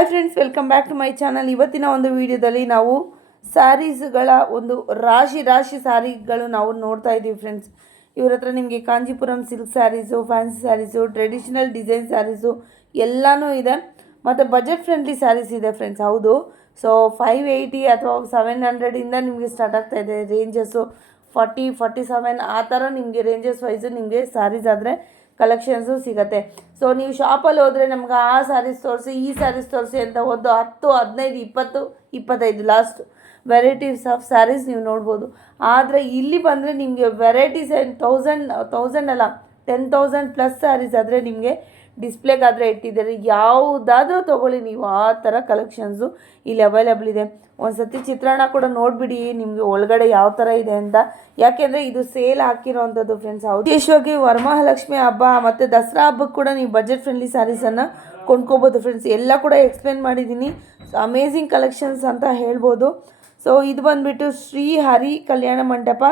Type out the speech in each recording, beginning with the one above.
Hi friends, welcome back to my channel. ಇವತ್ತಿನ ಒಂದು ವಿಡಿಯೋದಲ್ಲಿ ನಾವು ಸ್ಯಾರೀಸ್ಗಳ ಒಂದು ರಾಶಿ ಸ್ಯಾರಿಗಳು ನಾವು ನೋಡ್ತಾ ಇದ್ದೀವಿ ಫ್ರೆಂಡ್ಸ್. ಇವ್ರ ಹತ್ರ ನಿಮಗೆ Kanchipuram silk sarees, fancy sarees, traditional design sarees ಎಲ್ಲನೂ ಇದೆ. ಮತ್ತು ಬಜೆಟ್ ಫ್ರೆಂಡ್ಲಿ ಸ್ಯಾರೀಸ್ ಇದೆ ಫ್ರೆಂಡ್ಸ್. ಹೌದು, ಸೊ 580 ಅಥವಾ 700ಇಂದ ನಿಮಗೆ ಸ್ಟಾರ್ಟ್ ಆಗ್ತಾ ಇದೆ ರೇಂಜಸ್ಸು. 47 ಆ ಥರ ನಿಮಗೆ ರೇಂಜಸ್ ವೈಸು ನಿಮಗೆ ಸ್ಯಾರೀಸ್ ಆದರೆ ಕಲೆಕ್ಷನ್ಸು ಸಿಗುತ್ತೆ. ಸೊ ನೀವು ಶಾಪಲ್ಲಿ ಹೋದರೆ ನಮ್ಗೆ ಆ ಸ್ಯಾರೀಸ್ ತೋರಿಸಿ, ಈ ಸ್ಯಾರೀಸ್ ತೋರಿಸಿ ಅಂತ ಒಂದು 10, 15, 20, 25 ಲಾಸ್ಟ್ ವೆರೈಟೀಸ್ ಆಫ್ ಸ್ಯಾರೀಸ್ ನೀವು ನೋಡ್ಬೋದು. ಆದರೆ ಇಲ್ಲಿ ಬಂದರೆ ನಿಮಗೆ ವೆರೈಟೀಸ್ 1000 ಅಲ್ಲ 10,000 ಪ್ಲಸ್ ಸ್ಯಾರೀಸ್ ಆದರೆ ನಿಮಗೆ ಡಿಸ್ಪ್ಲೇಗಾದರೆ ಇಟ್ಟಿದ್ದಾರೆ. ಯಾವುದಾದ್ರೂ ತೊಗೊಳ್ಳಿ ನೀವು, ಆ ಥರ ಕಲೆಕ್ಷನ್ಸು ಇಲ್ಲಿ ಅವೈಲೇಬಲ್ ಇದೆ. ಒಂದು ಸತಿ ಚಿತ್ರಾನ್ನ ಕೂಡ ನೋಡಿಬಿಡಿ ನಿಮಗೆ ಒಳಗಡೆ ಯಾವ ಥರ ಇದೆ ಅಂತ. ಯಾಕೆಂದರೆ ಇದು ಸೇಲ್ ಹಾಕಿರೋವಂಥದ್ದು ಫ್ರೆಂಡ್ಸ್. ಹೌದು, ವಿಶೇಷವಾಗಿ ವರಮಹಾಲಕ್ಷ್ಮಿ ಹಬ್ಬ ಮತ್ತು ದಸರಾ ಹಬ್ಬಕ್ಕೆ ಕೂಡ ನೀವು ಬಜೆಟ್ ಫ್ರೆಂಡ್ಲಿ ಸ್ಯಾರೀಸನ್ನು ಕೊಂಡ್ಕೋಬೋದು ಫ್ರೆಂಡ್ಸ್. ಎಲ್ಲ ಕೂಡ ಎಕ್ಸ್ಪ್ಲೇನ್ ಮಾಡಿದ್ದೀನಿ. ಅಮೇಝಿಂಗ್ ಕಲೆಕ್ಷನ್ಸ್ ಅಂತ ಹೇಳ್ಬೋದು. ಸೊ ಇದು ಬಂದುಬಿಟ್ಟು ಶ್ರೀ ಹರಿ ಕಲ್ಯಾಣ ಮಂಟಪ,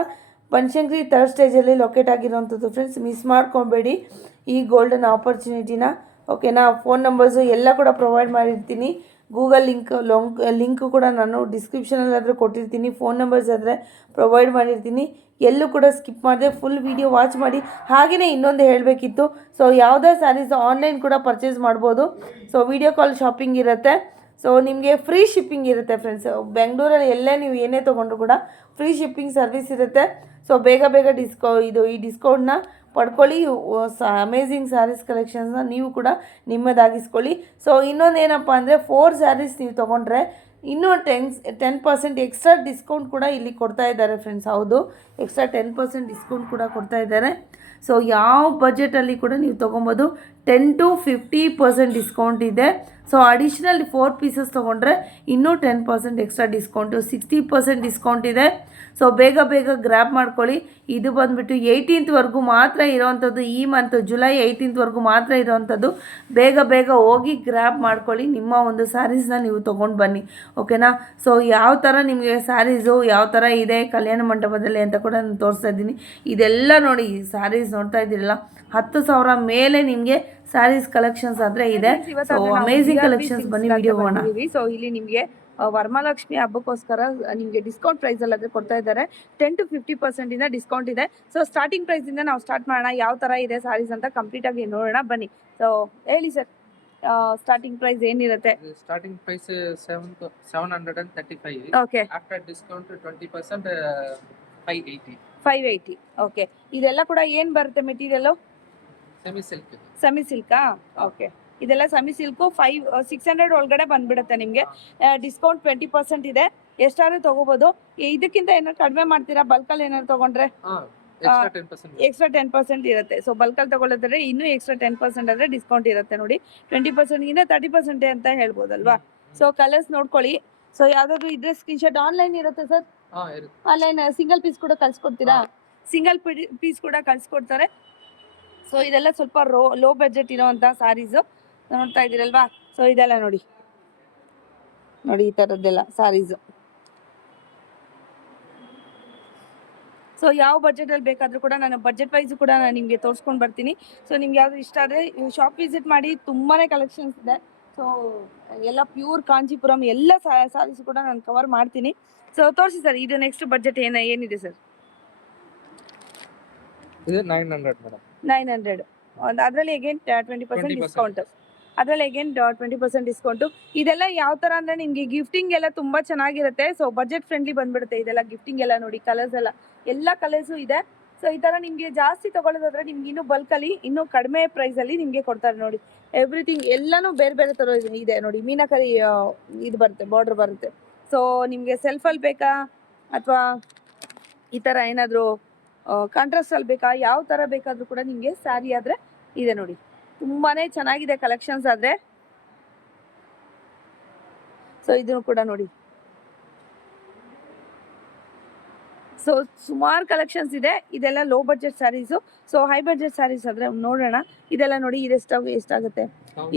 ಬನಶಂಕರಿ 3rd ಸ್ಟೇಜಲ್ಲಿ ಲೊಕೇಟ್ ಆಗಿರೋವಂಥದ್ದು ಫ್ರೆಂಡ್ಸ್. ಮಿಸ್ ಮಾಡ್ಕೊಬೇಡಿ ಈ ಗೋಲ್ಡನ್ ಆಪರ್ಚುನಿಟಿನ. ಓಕೆನಾ? ಫೋನ್ ನಂಬರ್ಸು ಎಲ್ಲ ಕೂಡ ಪ್ರೊವೈಡ್ ಮಾಡಿರ್ತೀನಿ. ಗೂಗಲ್ ಲಿಂಕು ಕೂಡ ನಾನು ಡಿಸ್ಕ್ರಿಪ್ಷನಲ್ಲಾದರೆ ಕೊಟ್ಟಿರ್ತೀನಿ. ಫೋನ್ ನಂಬರ್ಸ್ ಆದರೆ ಪ್ರೊವೈಡ್ ಮಾಡಿರ್ತೀನಿ. ಎಲ್ಲೂ ಕೂಡ ಸ್ಕಿಪ್ ಮಾಡಿದೆ ಫುಲ್ ವೀಡಿಯೋ ವಾಚ್ ಮಾಡಿ. ಹಾಗೆಯೇ ಇನ್ನೊಂದು ಹೇಳಬೇಕಿತ್ತು, ಸೊ ಯಾವುದೇ ಸ್ಯಾರೀಸ್ ಆನ್ಲೈನ್ ಕೂಡ ಪರ್ಚೇಸ್ ಮಾಡ್ಬೋದು. ಸೊ ವಿಡಿಯೋ ಕಾಲ್ ಶಾಪಿಂಗ್ ಇರುತ್ತೆ. ಸೊ ನಿಮಗೆ ಫ್ರೀ ಶಿಪ್ಪಿಂಗ್ ಇರುತ್ತೆ ಫ್ರೆಂಡ್ಸ್. ಬೆಂಗಳೂರಲ್ಲಿ ಎಲ್ಲೇ ನೀವು ಏನೇ ತೊಗೊಂಡ್ರು ಕೂಡ ಫ್ರೀ ಶಿಪ್ಪಿಂಗ್ ಸರ್ವಿಸ್ ಇರುತ್ತೆ. ಸೊ ಬೇಗ ಈ ಡಿಸ್ಕೌಂಟ್ನ ಪಡ್ಕೊಳ್ಳಿ. ಅಮೇಝಿಂಗ್ ಸ್ಯಾರೀಸ್ ಕಲೆಕ್ಷನ್ಸ್ನ ನೀವು ಕೂಡ ನಿಮ್ಮದಾಗಿಸ್ಕೊಳ್ಳಿ. ಸೊ ಇನ್ನೊಂದು ಏನಪ್ಪ ಅಂದರೆ 4 ಸ್ಯಾರೀಸ್ ನೀವು ತೊಗೊಂಡ್ರೆ ಇನ್ನೂ 10% ಎಕ್ಸ್ಟ್ರಾ ಡಿಸ್ಕೌಂಟ್ ಕೂಡ ಇಲ್ಲಿ ಕೊಡ್ತಾ ಇದ್ದಾರೆ ಫ್ರೆಂಡ್ಸ್. ಹೌದು, ಎಕ್ಸ್ಟ್ರಾ 10% ಡಿಸ್ಕೌಂಟ್ ಕೂಡ ಕೊಡ್ತಾ ಇದ್ದಾರೆ. ಸೊ ಯಾವ ಬಜೆಟಲ್ಲಿ ಕೂಡ ನೀವು ತೊಗೊಬೋದು. 10 to 50% ಡಿಸ್ಕೌಂಟ್ ಇದೆ. ಸೊ ಅಡಿಷ್ನಲ್ 4 ಪೀಸಸ್ ತೊಗೊಂಡ್ರೆ ಇನ್ನೂ 10% ಎಕ್ಸ್ಟ್ರಾ ಡಿಸ್ಕೌಂಟು, 60% ಡಿಸ್ಕೌಂಟ್ ಇದೆ. ಸೊ ಬೇಗ ಗ್ರ್ಯಾಬ್ ಮಾಡ್ಕೊಳ್ಳಿ. ಇದು ಬಂದುಬಿಟ್ಟು 18th ಮಾತ್ರ ಇರೋವಂಥದ್ದು. ಈ ಮಂತ್ ಜುಲೈ 18th ಮಾತ್ರ ಇರೋವಂಥದ್ದು. ಬೇಗ ಹೋಗಿ ಗ್ರ್ಯಾಬ್ ಮಾಡ್ಕೊಳ್ಳಿ. ನಿಮ್ಮ ಒಂದು ಸ್ಯಾರೀಸ್ನ ನೀವು ತೊಗೊಂಡು ಬನ್ನಿ. ಓಕೆನಾ? ಸೊ ಯಾವ ಥರ ನಿಮಗೆ ಸ್ಯಾರೀಸು ಯಾವ ಥರ ಇದೆ ಕಲ್ಯಾಣ ಮಂಟಪದಲ್ಲಿ ಅಂತ ಕೂಡ ನಾನು ತೋರಿಸ್ತಾ ಇದ್ದೀನಿ. ಇದೆಲ್ಲ ನೋಡಿ, ಸ್ಯಾರೀಸ್ ನೋಡ್ತಾ ಇದ್ದೀರಲ್ಲ, 10,000 ಮೇಲೆ ನಿಮಗೆ ಸ್ಯಾರೀಸ್ ಕಲೆಕ್ಷನ್ಸ್ ಆದರೆ ಇದೆ. ಸೊ ಅಮೇಝಿಂಗ್ ಕಲೆಕ್ಷನ್ಸ್, ಬನ್ನಿ ವಿಡಿಯೋ ಹೋಗೋಣ. ಸೊ ಇಲ್ಲಿ ನಿಮಗೆ ವರಮಹಾಲಕ್ಷ್ಮಿ ಹಬ್ಬಕ್ಕೋಸ್ಕರ ನಿಮಗೆ ಡಿಸ್ಕೌಂಟ್ ಪ್ರೈಸಲ್ಲಿ ಆದರೆ ಕೊಡ್ತಾ ಇದ್ದಾರೆ. 10 to 50% ಇಂದ ಡಿಸ್ಕೌಂಟ್ ಇದೆ. ಸೊ ಸ್ಟಾರ್ಟಿಂಗ್ ಪ್ರೈಸಿಂದ ನಾವು ಸ್ಟಾರ್ಟ್ ಮಾಡೋಣ. ಯಾವ ಥರ ಇದೆ ಸ್ಯಾರೀಸ್ ಅಂತ ಕಂಪ್ಲೀಟಾಗಿ ನೋಡೋಣ ಬನ್ನಿ. ಸೊ ಹೇಳಿ ಸರ್, ಸ್ಟಾರ್ಟಿಂಗ್ ಪ್ರೈಸ್ ಏನಿರುತ್ತೆ? Starting price 735. Okay. After discount 20% 580. Okay. ಇದೆಲ್ಲ ಕೂಡ ಏನು ಬರುತ್ತೆ ಮೆಟೀರಿಯಲ್? ಸೆಮಿ ಸಿಲ್ಕಾ? ಓಕೆ. ಇದೆಲ್ಲ ಸೆಮಿ ಸಿಲ್ಕು 600 ಒಳಗಡೆ ಬಂದ್ಬಿಡುತ್ತೆ ನಿಮಗೆ. ಡಿಸ್ಕೌಂಟ್ 20% ಇದೆ. ಎಷ್ಟಾದ್ರೂ ತೊಗೋಬೋದು. ಇದಕ್ಕಿಂತ ಏನಾದ್ರು ಕಡಿಮೆ ಮಾಡ್ತೀರಾ ಬಲ್ಕಲ್ಲಿ ಏನಾದ್ರು ತೊಗೊಂಡ್ರೆ? ಎಕ್ಸ್ಟ್ರಾ 10% ಇರುತ್ತೆ. ಸೊ ಬಲ್ಕಲ್ಲಿ ತೊಗೊಳ್ಳೋದ್ರೆ ಇನ್ನೂ ಎಕ್ಸ್ಟ್ರಾ 10% ಆದರೆ ಡಿಸ್ಕೌಂಟ್ ಇರುತ್ತೆ ನೋಡಿ. 20%ಗಿಂತ 30% ಅಂತ ಹೇಳ್ಬೋದಲ್ವಾ? ಸೊ ಕಲರ್ಸ್ ನೋಡ್ಕೊಳ್ಳಿ. ಸೊ ಯಾವುದಾದ್ರು ಇದ್ರೆ ಸ್ಕ್ರೀನ್ಶಾಟ್ ಆನ್ಲೈನ್ ಇರುತ್ತೆ ಸರ್? ಆನ್ಲೈನ್ ಸಿಂಗಲ್ ಪೀಸ್ ಕೂಡ ಕಳ್ಸಿಕೊಡ್ತೀರಾ? ಸಿಂಗಲ್ ಪೀಸ್ ಕೂಡ ಕಳ್ಸಿಕೊಡ್ತಾರೆ. ಸೊ ಇದೆಲ್ಲ ಸ್ವಲ್ಪ ಲೋ ಬಜೆಟ್ ಇರೋವಂಥ ಸ್ಯಾರೀಸು ನೋಡ್ತಾ ಇದ್ದೀರಲ್ವಾ? ಸೊ ಇದೆಲ್ಲ ನೋಡಿ ಈ ಥರದ್ದೆಲ್ಲ ಸ್ಯಾರೀಸು. ಸೊ ಯಾವ ಬಜೆಟಲ್ಲಿ ಬೇಕಾದರೂ ಕೂಡ ನಾನು ಬಜೆಟ್ ವೈಸು ಕೂಡ ನಾನು ನಿಮಗೆ ತೋರಿಸ್ಕೊಂಡು ಬರ್ತೀನಿ. ಸೊ ನಿಮ್ಗೆ ಯಾವುದು ಇಷ್ಟ ಆದರೆ ಶಾಪ್ ವಿಸಿಟ್ ಮಾಡಿ. ತುಂಬಾ ಕಲೆಕ್ಷನ್ಸ್ ಇದೆ. ಸೊ ಎಲ್ಲ ಪ್ಯೂರ್ ಕಾಂಚೀಪುರಂ ಎಲ್ಲ ಸ್ಯಾರೀಸು ಕೂಡ ನಾನು ಕವರ್ ಮಾಡ್ತೀನಿ. ಸೊ ತೋರಿಸಿ ಸರ್, ಇದು ನೆಕ್ಸ್ಟ್ ಬಜೆಟ್ ಏನಿದೆ ಸರ್? ಇದು 900 ಮೇಡಮ್. 900. ಅದರಲ್ಲಿ ಅಗೇನ್ 20% ಡಿಸ್ಕೌಂಟ್. ಅದರಲ್ಲಿ ಅಗೇನ್ 20% ಡಿಸ್ಕೌಂಟು. ಇದೆಲ್ಲ ಯಾವ ಥರ ಅಂದರೆ ನಿಮಗೆ ಗಿಫ್ಟಿಂಗ್ ಎಲ್ಲ ತುಂಬ ಚೆನ್ನಾಗಿರುತ್ತೆ. ಸೊ ಬಜೆಟ್ ಫ್ರೆಂಡ್ಲಿ ಬಂದ್ಬಿಡುತ್ತೆ ಇದೆಲ್ಲ. ಗಿಫ್ಟಿಂಗ್ ಎಲ್ಲ ನೋಡಿ, ಕಲರ್ಸ್ ಎಲ್ಲ ಕಲರ್ಸು ಇದೆ. ಸೊ ಈ ಥರ ನಿಮಗೆ ಜಾಸ್ತಿ ತೊಗೊಳ್ಳೋದಾದ್ರೆ ನಿಮ್ಗೆ ಇನ್ನೂ ಬಲ್ಕಲ್ಲಿ ಇನ್ನೂ ಕಡಿಮೆ ಪ್ರೈಸಲ್ಲಿ ನಿಮಗೆ ಕೊಡ್ತಾರೆ ನೋಡಿ. ಎವ್ರಿಥಿಂಗ್ ಎಲ್ಲನೂ ಬೇರೆ ಥರ ಇದೆ ನೋಡಿ. ಮೀನಾಕರಿ ಇದು ಬರುತ್ತೆ, ಬಾರ್ಡ್ರ್ ಬರುತ್ತೆ. ಸೊ ನಿಮಗೆ ಸೆಲ್ಫಲ್ಲಿ ಬೇಕಾ ಅಥವಾ ಈ ಥರ ಏನಾದರೂ ಕಾಂಟ್ರಾಸ್ಟಲ್ಲಿ ಬೇಕಾ, ಯಾವ ಥರ ಬೇಕಾದರೂ ಕೂಡ ನಿಮಗೆ ಸ್ಯಾರಿ ಆದರೆ ಇದೆ ನೋಡಿ. ತುಂಬಾ ಚೆನ್ನಾಗಿದೆ ಕಲೆಕ್ಷನ್ಸ್ ಆದರೆ. ಸೊ ಇದನ್ನು ಕೂಡ ನೋಡಿ. ಸೊ ಸುಮಾರು ಕಲೆಕ್ಷನ್ಸ್ ಇದೆ. ಇದೆಲ್ಲ low budget saris. So high budget saris ಆದರೆ ನೋಡೋಣ. ಇದೆಲ್ಲ ನೋಡಿ, ಎಷ್ಟಾಗುತ್ತೆ?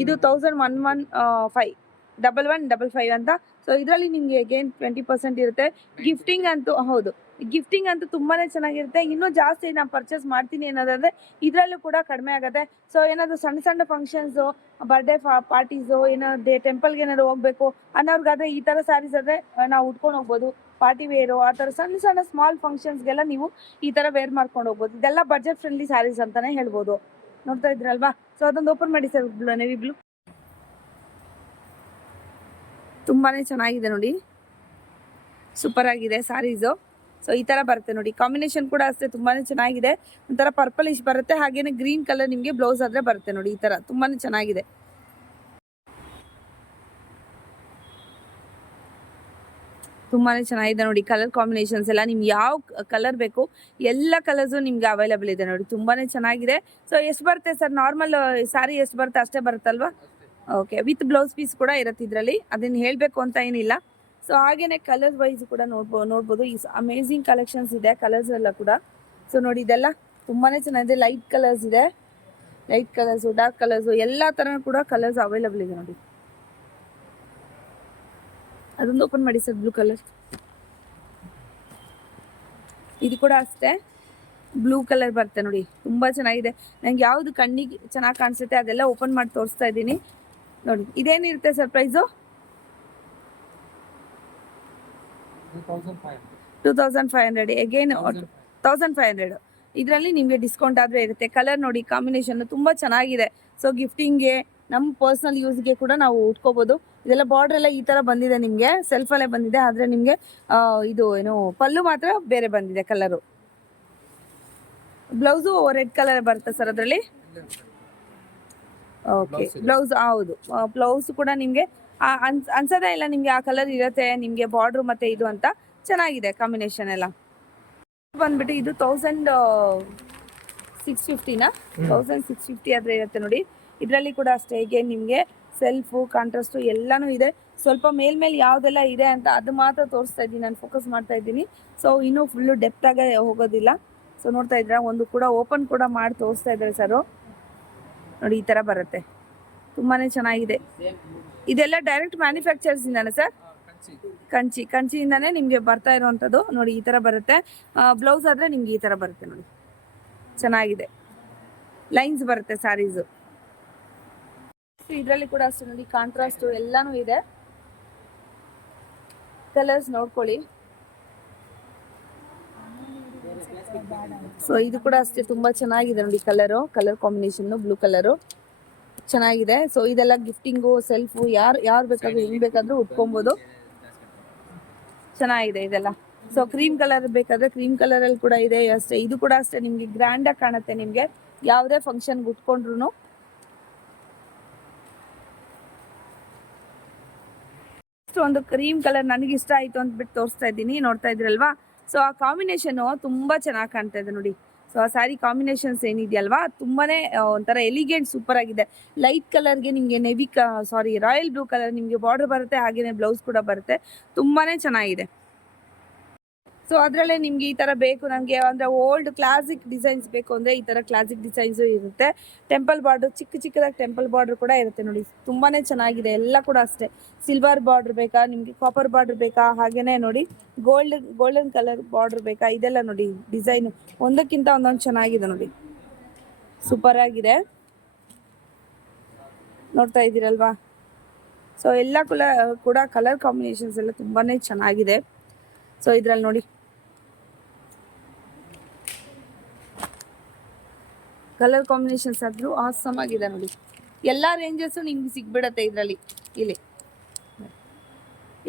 ಇದು 1115 ಅಂತ. ಸೊ ಇದರಲ್ಲಿ ನಿಮಗೆ ಅಗೇನ್ 20% ಇರುತ್ತೆ. ಗಿಫ್ಟಿಂಗ್ ಅಂತೂ ಹೌದು, ಗಿಫ್ಟಿಂಗ್ ಅಂತೂ ತುಂಬಾನೇ ಚೆನ್ನಾಗಿರುತ್ತೆ. ಇನ್ನೂ ಜಾಸ್ತಿ ನಾನು ಪರ್ಚೇಸ್ ಮಾಡ್ತೀನಿ ಅನ್ನೋದಾದ್ರೆ ಇದರಲ್ಲೂ ಕೂಡ ಕಡಿಮೆ ಆಗುತ್ತೆ. ಸೊ ಏನಾದರೂ ಸಣ್ಣ ಸಣ್ಣ ಫಂಕ್ಷನ್ಸು, ಬರ್ಡೇ ಪಾರ್ಟೀಸು, ಏನಾದ್ರು ಟೆಂಪಲ್ಗೆ ಏನಾದ್ರು ಹೋಗ್ಬೇಕು ಅನ್ನೋರ್ಗಾದ್ರೆ ಈ ಥರ ಸ್ಯಾರೀಸ್ ಆದರೆ ನಾವು ಉಟ್ಕೊಂಡು ಹೋಗ್ಬೋದು. ಪಾರ್ಟಿ ವೇರು ಆ ಥರ ಸಣ್ಣ ಸಣ್ಣ ಸ್ಮಾಲ್ ಫಂಕ್ಷನ್ಸ್ಗೆಲ್ಲ ನೀವು ಈ ಥರ ವೇರ್ ಮಾಡ್ಕೊಂಡು ಹೋಗ್ಬೋದು. ಇದೆಲ್ಲ ಬಜೆಟ್ ಫ್ರೆಂಡ್ಲಿ ಸ್ಯಾರೀಸ್ ಅಂತಾನೆ ಹೇಳ್ಬೋದು. ನೋಡ್ತಾ ಇದ್ರಲ್ವಾ? ಸೊ ಅದೊಂದು ಓಪನ್ ಮಾಡಿ ಸರ್ ನೇವಿ ಬ್ಲೂ. ತುಂಬಾನೇ ಚೆನ್ನಾಗಿದೆ ನೋಡಿ, ಸೂಪರ್ ಆಗಿದೆ ಸ್ಯಾರೀಸು. ಸೊ ಈ ತರ ಬರುತ್ತೆ ನೋಡಿ, ಕಾಂಬಿನೇಷನ್ ಕೂಡ ಅಷ್ಟೇ ತುಂಬಾನೇ ಚೆನ್ನಾಗಿದೆ. ಒಂಥರ ಪರ್ಪಲಿಶ್ ಬರುತ್ತೆ, ಹಾಗೇನೆ ಗ್ರೀನ್ ಕಲರ್ ನಿಮಗೆ ಬ್ಲೌಸ್ ಆದ್ರೆ ಬರುತ್ತೆ ನೋಡಿ. ಈ ತರ ತುಂಬಾನೇ ಚೆನ್ನಾಗಿದೆ. ತುಂಬಾನೇ ಚೆನ್ನಾಗಿದೆ ನೋಡಿ ಕಲರ್ ಕಾಂಬಿನೇಷನ್ಸ್ ಎಲ್ಲ. ನಿಮ್ಗೆ ಯಾವ ಕಲರ್ ಬೇಕು ಎಲ್ಲ ಕಲರ್ಸು ನಿಮ್ಗೆ ಅವೈಲೇಬಲ್ ಇದೆ ನೋಡಿ, ತುಂಬಾನೇ ಚೆನ್ನಾಗಿದೆ. ಸೊ ಎಷ್ಟು ಬರುತ್ತೆ ಸರ್ ನಾರ್ಮಲ್ ಸ್ಯಾರಿ ಎಷ್ಟು ಬರುತ್ತೆ ಅಷ್ಟೇ ಬರುತ್ತಲ್ವಾ? ಓಕೆ, ವಿತ್ ಬ್ಲೌಸ್ ಪೀಸ್ ಕೂಡ ಇರುತ್ತೆ ಇದರಲ್ಲಿ, ಅದನ್ನ ಹೇಳಬೇಕು ಅಂತ ಏನಿಲ್ಲ. ಸೊ ಹಾಗೇನೆ ಕಲರ್ ವೈಸ್ ಕೂಡ ನೋಡ್ಬೋದು ಈ ಅಮೇಝಿಂಗ್ ಕಲೆಕ್ಷನ್ಸ್ ಇದೆ ಕಲರ್ಸ್ ಎಲ್ಲ ಕೂಡ. ಸೊ ನೋಡಿ ಇದೆಲ್ಲ ತುಂಬಾನೇ ಚೆನ್ನಾಗಿದೆ. ಲೈಟ್ ಕಲರ್ಸ್ ಇದೆ, ಲೈಟ್ ಕಲರ್ಸು, ಡಾರ್ಕ್ ಕಲರ್ಸು ಎಲ್ಲ ಥರ ಕೂಡ ಕಲರ್ಸ್ ಅವೈಲೇಬಲ್ ಇದೆ ನೋಡಿ. ಅದೊಂದು ಓಪನ್ ಮಾಡಿ ಸರ್, ಬ್ಲೂ ಕಲರ್. ಇದು ಕೂಡ ಅಷ್ಟೇ ಬ್ಲೂ ಕಲರ್ ಬರುತ್ತೆ ನೋಡಿ, ತುಂಬಾ ಚೆನ್ನಾಗಿದೆ. ನಂಗೆ ಯಾವ್ದು ಕಣ್ಣಿಗೆ ಚೆನ್ನಾಗಿ ಕಾಣಿಸುತ್ತೆ ಅದೆಲ್ಲ ಓಪನ್ ಮಾಡಿ ತೋರಿಸ್ತಾ ಇದ್ದೀನಿ ನೋಡಿ. ಇದೇನಿರುತ್ತೆ ಸರ್ ಪ್ರೈಸು? 2500. ಅಗೇನ್ 1500. ಇದರಲ್ಲಿ ನಿಮಗೆ ಡಿಸ್ಕೌಂಟ್ ಆದ್ರೆ ಇರುತ್ತೆ. ಕಲರ್ ನೋಡಿ, ಕಾಂಬಿನೇಷನ್ ತುಂಬಾ ಚೆನ್ನಾಗಿದೆ. ಸೊ ಗಿಫ್ಟಿಂಗ್ಗೆ, ನಮ್ಮ ಪರ್ಸನಲ್ ಯೂಸ್ಗೆ ಕೂಡ ನಾವು ಉಟ್ಕೋಬಹುದು. ಇದೆಲ್ಲ ಬಾರ್ಡರ್ ಎಲ್ಲ ಈ ತರ ಬಂದಿದೆ, ನಿಮಗೆ ಸೆಲ್ಫ್ ಅಲ್ಲೇ ಬಂದಿದೆ. ಆದ್ರೆ ನಿಮಗೆ ಇದು ಏನು ಪಲ್ಲು ಮಾತ್ರ ಬೇರೆ ಬಂದಿದೆ ಕಲರು. ಬ್ಲೌಸು ರೆಡ್ ಕಲರ್ ಬರುತ್ತೆ ಸರ್ ಅದರಲ್ಲಿ. ಓಕೆ, ಬ್ಲೌಸ್ ಹೌದು, ಬ್ಲೌಸ್ ಕೂಡ ನಿಮಗೆ ಅನ್ಸೋದೇ ಇಲ್ಲ ನಿಮ್ಗೆ ಆ ಕಲರ್ ಇರುತ್ತೆ ನಿಮ್ಗೆ ಬಾರ್ಡ್ರು ಮತ್ತೆ ಇದು ಅಂತ. ಚೆನ್ನಾಗಿದೆ ಕಾಂಬಿನೇಷನ್ ಎಲ್ಲ. ಬಂದ್ಬಿಟ್ಟು ಇದು 1650ನಾ? 1650 ಆದ್ರೆ ಇರುತ್ತೆ ನೋಡಿ. ಇದರಲ್ಲಿ ಕೂಡ ಅಷ್ಟೇ, ಹೇಗೆ ನಿಮಗೆ ಸೆಲ್ಫು, ಕಾಂಟ್ರಾಸ್ಟು ಎಲ್ಲಾನು ಇದೆ. ಸ್ವಲ್ಪ ಮೇಲ್ಮೇಲೆ ಯಾವ್ದೆಲ್ಲ ಇದೆ ಅಂತ ಅದು ಮಾತ್ರ ತೋರಿಸ್ತಾ ಇದ್ದೀನಿ, ನಾನು ಫೋಕಸ್ ಮಾಡ್ತಾ ಇದ್ದೀನಿ. ಸೊ ಇನ್ನೂ ಫುಲ್ಲು ಡೆಪ್ತ್ ಆಗಿ ಹೋಗೋದಿಲ್ಲ. ಸೊ ನೋಡ್ತಾ ಇದ್ರ, ಒಂದು ಕೂಡ ಓಪನ್ ಕೂಡ ಮಾಡಿ ತೋರಿಸ್ತಾ ಇದ್ದಾರೆ ಸರ್ ನೋಡಿ. ಈ ತರ ಬರುತ್ತೆ, ತುಂಬಾನೇ ಚೆನ್ನಾಗಿದೆ. ಇದೆಲ್ಲ ಡೈರೆಕ್ಟ್ ಮ್ಯಾನುಫ್ಯಾಕ್ಚರ್ಸ್ ಇಂದಾನೆ ಸರ್? ಕಂಚಿಯಿಂದಾನೆ ನಿಮ್ಗೆ ಬರ್ತಾ ಇರುವಂತದ್ದು ನೋಡಿ. ಈ ತರ ಬರುತ್ತೆ. ಬ್ಲೌಸ್ ಆದ್ರೆ ನಿಮ್ಗೆ ಈ ತರ ಬರುತ್ತೆ ನೋಡಿ, ಚೆನ್ನಾಗಿದೆ. ಲೈನ್ಸ್ ಬರುತ್ತೆ ಸ್ಯಾರೀಸು. ಇದರಲ್ಲಿ ಕೂಡ ಅಷ್ಟೇ ನೋಡಿ, ಕಾಂಟ್ರಾಸ್ಟ್ ಎಲ್ಲಾನು ಇದೆ. ಕಲರ್ಸ್ ನೋಡ್ಕೊಳ್ಳಿ. ಸೊ ಇದು ಕೂಡ ಅಷ್ಟೇ ತುಂಬಾ ಚೆನ್ನಾಗಿದೆ ನೋಡಿ, ಕಲರ್ ಕಾಂಬಿನೇಷನ್ ಬ್ಲೂ ಕಲರು ಚೆನ್ನಾಗಿದೆ. ಸೊ ಇದೆಲ್ಲ ಗಿಫ್ಟಿಂಗು, ಸೆಲ್ಫು, ಯಾರು ಬೇಕಾದ್ರೂ ಹೆಂಗ್ ಬೇಕಾದ್ರೂ ಉಟ್ಕೊಬಹುದು. ಚೆನ್ನಾಗಿದೆ ಇದೆಲ್ಲ. ಸೊ ಕ್ರೀಮ್ ಕಲರ್ ಬೇಕಾದ್ರೆ ಕ್ರೀಮ್ ಕಲರ್ ಅಲ್ಲಿ ಕೂಡ ಇದೆ ಅಷ್ಟೇ. ಇದು ಕೂಡ ಅಷ್ಟೇ ನಿಮ್ಗೆ ಗ್ರ್ಯಾಂಡ್ ಆಗಿ ಕಾಣುತ್ತೆ, ನಿಮ್ಗೆ ಯಾವುದೇ ಫಂಕ್ಷನ್ ಉಟ್ಕೊಂಡ್ರು. ಒಂದು ಕ್ರೀಮ್ ಕಲರ್ ನನಗೆ ಇಷ್ಟ ಆಯ್ತು ಅಂದ್ಬಿಟ್ಟು ತೋರಿಸ್ತಾ ಇದ್ದೀನಿ, ನೋಡ್ತಾ ಇದ್ರಲ್ವಾ? ಸೊ ಆ ಕಾಂಬಿನೇಷನ್ ತುಂಬಾ ಚೆನ್ನಾಗಿ ಕಾಣ್ತಾ ಇದೆ ನೋಡಿ. ಸೊ ಆ ಸ್ಯಾರಿ ಕಾಂಬಿನೇಷನ್ಸ್ ಏನಿದೆಯಲ್ವಾ, ತುಂಬಾನೇ ಒಂಥರ ಎಲಿಗೆಂಟ್, ಸೂಪರ್ ಆಗಿದೆ. ಲೈಟ್ ಕಲರ್ಗೆ ನಿಮಗೆ ರಾಯಲ್ ಬ್ಲೂ ಕಲರ್ ನಿಮಗೆ ಬಾರ್ಡರ್ ಬರುತ್ತೆ, ಹಾಗೇನೆ ಬ್ಲೌಸ್ ಕೂಡ ಬರುತ್ತೆ. ತುಂಬಾನೇ ಚೆನ್ನಾಗಿದೆ. ಸೊ ಅದರಲ್ಲೇ ನಿಮ್ಗೆ ಈ ತರ ಬೇಕು ನನಗೆ ಅಂದ್ರೆ ಓಲ್ಡ್ ಕ್ಲಾಸಿಕ್ ಡಿಸೈನ್ಸ್ ಬೇಕು ಅಂದ್ರೆ ಈ ತರ ಕ್ಲಾಸಿಕ್ ಡಿಸೈನ್ಸ್ ಇರುತ್ತೆ. ಟೆಂಪಲ್ ಬಾರ್ಡರ್, ಚಿಕ್ಕದಾಗಿ ಟೆಂಪಲ್ ಬಾರ್ಡರ್ ಕೂಡ ಇರುತ್ತೆ ನೋಡಿ, ತುಂಬಾನೇ ಚೆನ್ನಾಗಿದೆ. ಎಲ್ಲ ಕೂಡ ಅಷ್ಟೇ, ಸಿಲ್ವರ್ ಬಾರ್ಡರ್ ಬೇಕಾ ನಿಮ್ಗೆ, ಕಾಪರ್ ಬಾರ್ಡರ್ ಬೇಕಾ, ಹಾಗೇನೆ ನೋಡಿ ಗೋಲ್ಡನ್ ಕಲರ್ ಬಾರ್ಡರ್ ಬೇಕಾ, ಇದೆಲ್ಲ ನೋಡಿ ಡಿಸೈನ್ ಒಂದಕ್ಕಿಂತ ಒಂದೊಂದು ಚೆನ್ನಾಗಿದೆ ನೋಡಿ, ಸೂಪರ್ ಆಗಿದೆ. ನೋಡ್ತಾ ಇದ್ದೀರಲ್ವಾ? ಸೊ ಎಲ್ಲ ಕೂಡ ಕಲರ್ ಕಾಂಬಿನೇಷನ್ಸ್ ಎಲ್ಲ ತುಂಬಾನೇ ಚೆನ್ನಾಗಿದೆ. ಸೊ ಇದ್ರಲ್ಲಿ ನೋಡಿ ಕಲರ್ ಕಾಂಬಿನೇಷನ್ಸ್ ಆದ್ರೂ ಆಸಮ್ ಆಗಿದೆ ನೋಡಿ. ಎಲ್ಲ ರೇಂಜಸ್ಸು ನಿಮ್ಗೆ ಸಿಗ್ಬಿಡತ್ತೆ ಇದರಲ್ಲಿ. ಇಲ್ಲಿ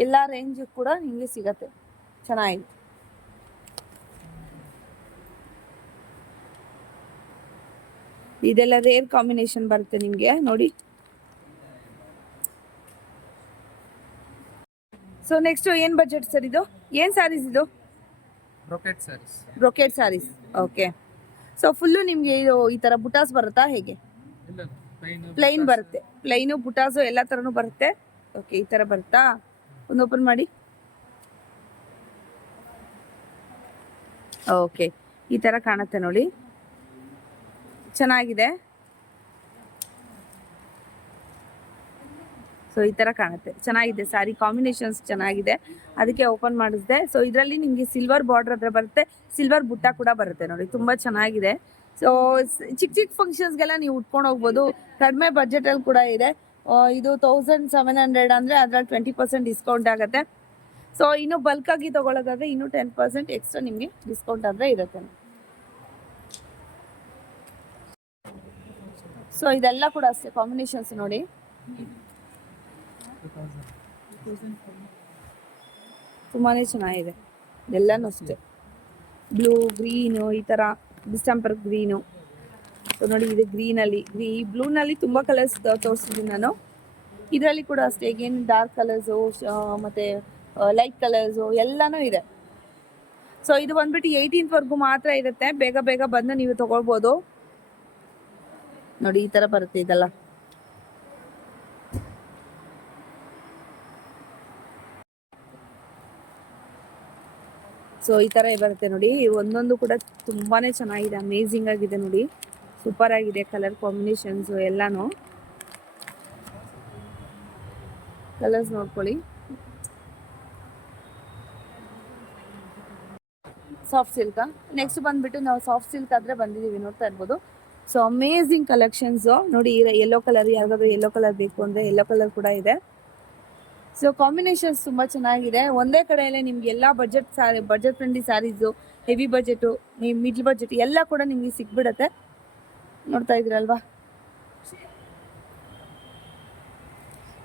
ಎಲ್ಲ ರೇಂಜ್ ಕೂಡ ನಿಮಗೆ ಸಿಗತ್ತೆ, ಚೆನ್ನಾಗಿದೆ. ಇದೆಲ್ಲ ರೇರ್ ಕಾಂಬಿನೇಷನ್ ಬರುತ್ತೆ ನಿಮಗೆ ನೋಡಿ. ಸೊ ನೆಕ್ಸ್ಟ್ ಏನ್ ಬಜೆಟ್ ಸರ್ ಇದು? ಏನ್ ಸ್ಯಾರೀಸ್ ಇದು? Brocade saris. Okay. So full ನಿಮಗೆ ಇದು ಈ ತರ ಬುಟಾಸ್ ಬರುತ್ತಾ ಹೇಗೆ? ಪ್ಲೈನ್ ಬರುತ್ತೆ, ಪ್ಲೈನು ಬುಟಾಸು ಎಲ್ಲ ತರನು ಬರುತ್ತೆ. ಓಕೆ, ಈ ತರ ಬರುತ್ತಾ? ಒಂದು ಓಪನ್ ಮಾಡಿ. ಓಕೆ, ಈ ತರ ಕಾಣುತ್ತೆ ನೋಡಿ, ಚೆನ್ನಾಗಿದೆ. ಸೊ ಈ ಥರ ಕಾಣುತ್ತೆ, ಚೆನ್ನಾಗಿದೆ ಸ್ಯಾರಿ ಕಾಂಬಿನೇಷನ್ಸ್ ಚೆನ್ನಾಗಿದೆ, ಅದಕ್ಕೆ ಓಪನ್ ಮಾಡಿಸಿದೆ. ಸೊ ಇದರಲ್ಲಿ ನಿಮಗೆ ಸಿಲ್ವರ್ ಬಾರ್ಡರ್ ಹತ್ರ ಬರುತ್ತೆ, ಸಿಲ್ವರ್ ಬುಟ್ಟ ಕೂಡ ಬರುತ್ತೆ ನೋಡಿ, ತುಂಬ ಚೆನ್ನಾಗಿದೆ. ಸೊ ಚಿಕ್ಕ ಚಿಕ್ಕ ಫಂಕ್ಷನ್ಸ್ಗೆಲ್ಲ ನೀವು ಉಟ್ಕೊಂಡು ಹೋಗ್ಬೋದು, ಕಡಿಮೆ ಬಜೆಟಲ್ಲಿ ಕೂಡ ಇದೆ. ಇದು 1700 ಅಂದರೆ ಅದರಲ್ಲಿ 20% ಡಿಸ್ಕೌಂಟ್ ಆಗುತ್ತೆ. ಸೊ ಇನ್ನು ಬಲ್ಕಾಗಿ ತೊಗೊಳ್ಳೋದಾದ್ರೆ ಇನ್ನೂ 10% ಎಕ್ಸ್ಟ್ರಾ ನಿಮಗೆ ಡಿಸ್ಕೌಂಟ್ ಆದರೆ ಇರುತ್ತೆ. ಸೊ ಇದೆಲ್ಲ ಕೂಡ ಅಷ್ಟೇ ಕಾಂಬಿನೇಷನ್ಸ್ ನೋಡಿ, ತುಂಬಾ ಚೆನ್ನಾಗಿದೆ. ಎಲ್ಲನೂ ಅಷ್ಟೇ ಬ್ಲೂ, ಗ್ರೀನು, ಈ ಥರ ಡಿಸ್ಟೆಂಪರ್ ಗ್ರೀನು. ಸೊ ನೋಡಿ ಇದು ಗ್ರೀನಲ್ಲಿ, ಈ ಬ್ಲೂನಲ್ಲಿ ತುಂಬ ಕಲರ್ಸ್ ತೋರಿಸಿದ್ದೀನಿ ನಾನು. ಇದರಲ್ಲಿ ಕೂಡ ಅಷ್ಟೇ ಏನು ಡಾರ್ಕ್ ಕಲರ್ಸು ಮತ್ತು ಲೈಟ್ ಕಲರ್ಸು ಎಲ್ಲನೂ ಇದೆ. ಸೊ ಇದು ಬಂದ್ಬಿಟ್ಟು 18th ಮಾತ್ರ ಇರುತ್ತೆ, ಬೇಗ ಬೇಗ ಬಂದು ನೀವು ತೊಗೊಳ್ಬೋದು. ನೋಡಿ ಈ ಥರ ಬರುತ್ತೆ ಇದೆಲ್ಲ. ಸೊ ಈ ಥರ ಬರುತ್ತೆ ನೋಡಿ, ಒಂದೊಂದು ಕೂಡ ತುಂಬಾ ಚೆನ್ನಾಗಿದೆ, ಅಮೇಝಿಂಗ್ ಆಗಿದೆ ನೋಡಿ, ಸೂಪರ್ ಆಗಿದೆ. ಕಲರ್ ಕಾಂಬಿನೇಷನ್ಸು ಎಲ್ಲನೂ ಕಲರ್ಸ್ ನೋಡ್ಕೊಳ್ಳಿ. ಸಾಫ್ಟ್ ಸಿಲ್ಕಾ, ನೆಕ್ಸ್ಟ್ ಬಂದ್ಬಿಟ್ಟು ನಾವು ಸಾಫ್ಟ್ ಸಿಲ್ಕ್ ಆದರೆ ಬಂದಿದ್ದೀವಿ, ನೋಡ್ತಾ ಇರ್ಬೋದು. ಸೊ ಅಮೇಝಿಂಗ್ ಕಲೆಕ್ಷನ್ಸು ನೋಡಿ, ಯೆಲ್ಲೋ ಕಲರ್, ಯಾರಿಗಾದ್ರೂ ಯೆಲ್ಲೋ ಕಲರ್ ಬೇಕು ಅಂದರೆ ಯೆಲ್ಲೋ ಕಲರ್ ಕೂಡ ಇದೆ. ಸೊ ಕಾಂಬಿನೇಷನ್ಸ್ ತುಂಬ ಚೆನ್ನಾಗಿದೆ. ಒಂದೇ ಕಡೆಯಲ್ಲೇ ನಿಮ್ಗೆ ಎಲ್ಲ budget friendly saris, heavy budget, middle budget ಎಲ್ಲ ಕೂಡ ನಿಮಗೆ ಸಿಕ್ಬಿಡುತ್ತೆ. ನೋಡ್ತಾ ಇದ್ದೀರಲ್ವಾ,